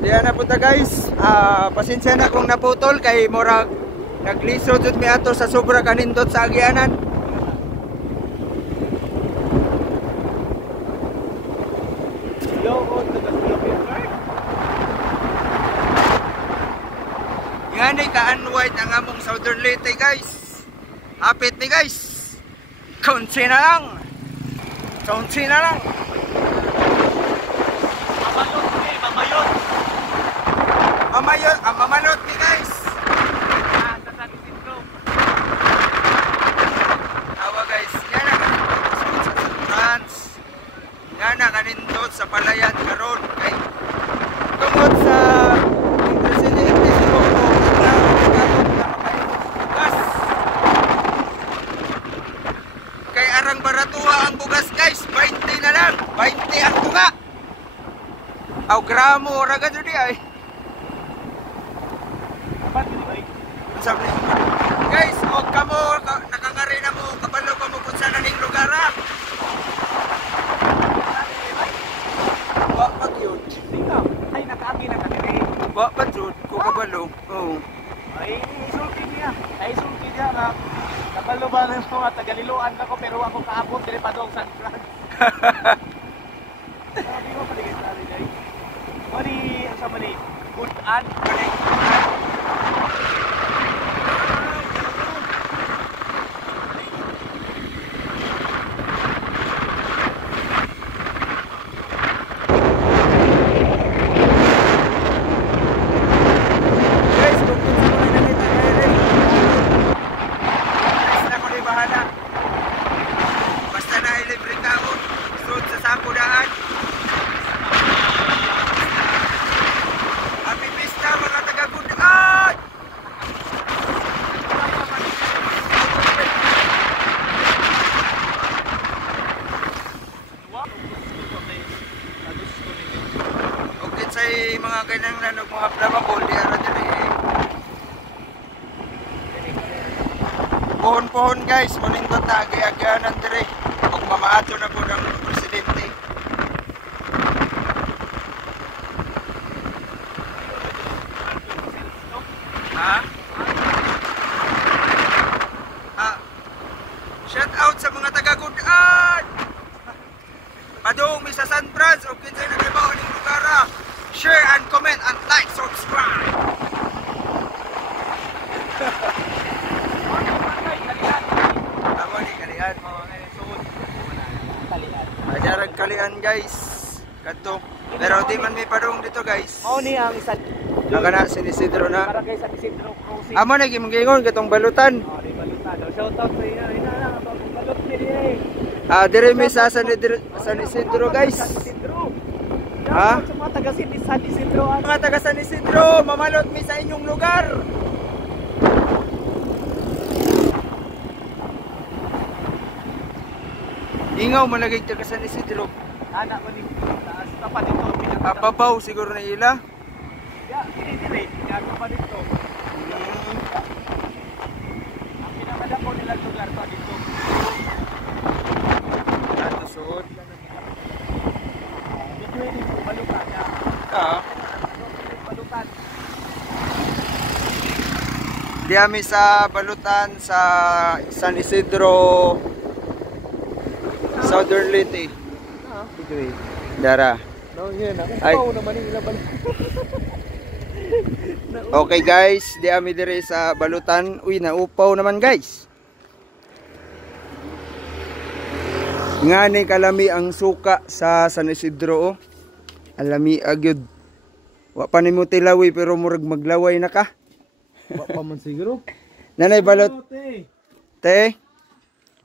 diyan na punta guys. Pasensya na kung naputol kay murag naglisod jud mi ato sa sobra kanindot sa agyanan. Yan ay ka-unwide ang among Southern Leyte guys. Hapit ni guys. Kaunti na lang. Kaunti na lang. Mamayot. Mamayot. Mamalot ni guys. Sa San Isidro. Awa guys. Yan na kanindot sa France. Yan na kanindot sa Palayan karon kay tungod sa presidente si Bongo na bugas. Kay arang baratuha ang bugas guys. 20 na lang. 20 ang tunga. Aw gramo ora gad di ay. Sabi guys, og kamo nakangari na mo kabalo pa mo kun sa naning lugar ha. Wa pa gyud. Ay, nakaagi na kaniri. Wa pa jud ko kabalo. Oo. Ay, isulti niya. Na kabalo ba ng mga tagaliluan ako pero ako kaabot diri pa dong San Fran. Sabi mo paligid sa rin guys. Mali, sa mali. Good and correct. Mga ganang nanog mga flammable di ara diri. Pohon-pohon guys, manindot na agi-agianan diri. Ug mamaato na po ng presidente. Ha? Shout out sa mga taga-Gudan. Padung mi sa San Fran ug kinsay nagtrabaho ning lugar. Share and comment and like, subscribe. Tama ni kalian. Ajarag kalian guys. Kadto. Pero di man may padung dito guys. Mao ni ang isa. Nakana San Isidro na. Para kay San Isidro crossing. Amo na gimingon katong balutan. Oh, di balutan. Shout out sa ina lang balot ni dire. Dire mi sa San Isidro guys. Ha? Sa mga taga San Isidro. Mga taga San Isidro, mamalot mi sa inyong lugar. Ingaw malagay taga San Isidro. Anak ko ni taas pa dito. Babaw siguro na ila. Ya, dire. Ya pa dito. Ang pinakadako nila lugar pa dito. Ato suod. Balutan na. Balutan. Diami sa balutan sa San Isidro Southern Leyte. Dara. Ay. Okay guys, diami dire sa balutan. Uy, naupaw naman guys. Ngani kalami ang suka sa San Isidro oh. Alami agyud. Wa pa nimo tilawi pero murag maglaway na ka. Wa pa man siguro. Nanay balot. Te.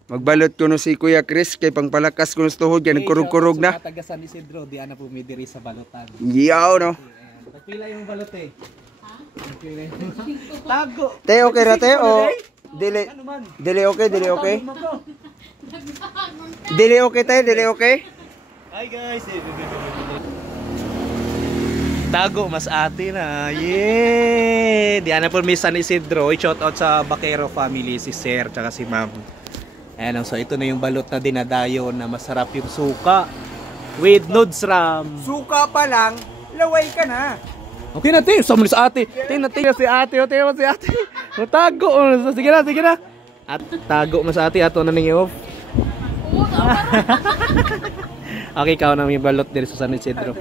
Magbalot ko no si Kuya Chris kay pangpalakas ko no tuhod kay nagkurog-kurog na. Taga San Isidro di ana pumidiri sa balutan. Yaw no. Pila yung balot eh. Ha? Tago. Te okay ra te o dili. Dili okay, dili okay. Dili okay te, dili okay. Hi guys. Tago mas ate na. Yeah. Diana po may San Isidro. Shout out sa Baquero family, si Sir tsaka si Ma'am. Ayan, so ito na yung balot na dinadayo na masarap yung suka with nudes ram. Suka pa lang, laway ka na. Okay na, Tim. Sumuli sa ate. Tim, natin si ate. O, tingnan mo si ate. O, tago. O, sige na, sige na. At tago mo sa ate. Ato na ninyo off. Okay, ikaw na may balot din sa San Isidro.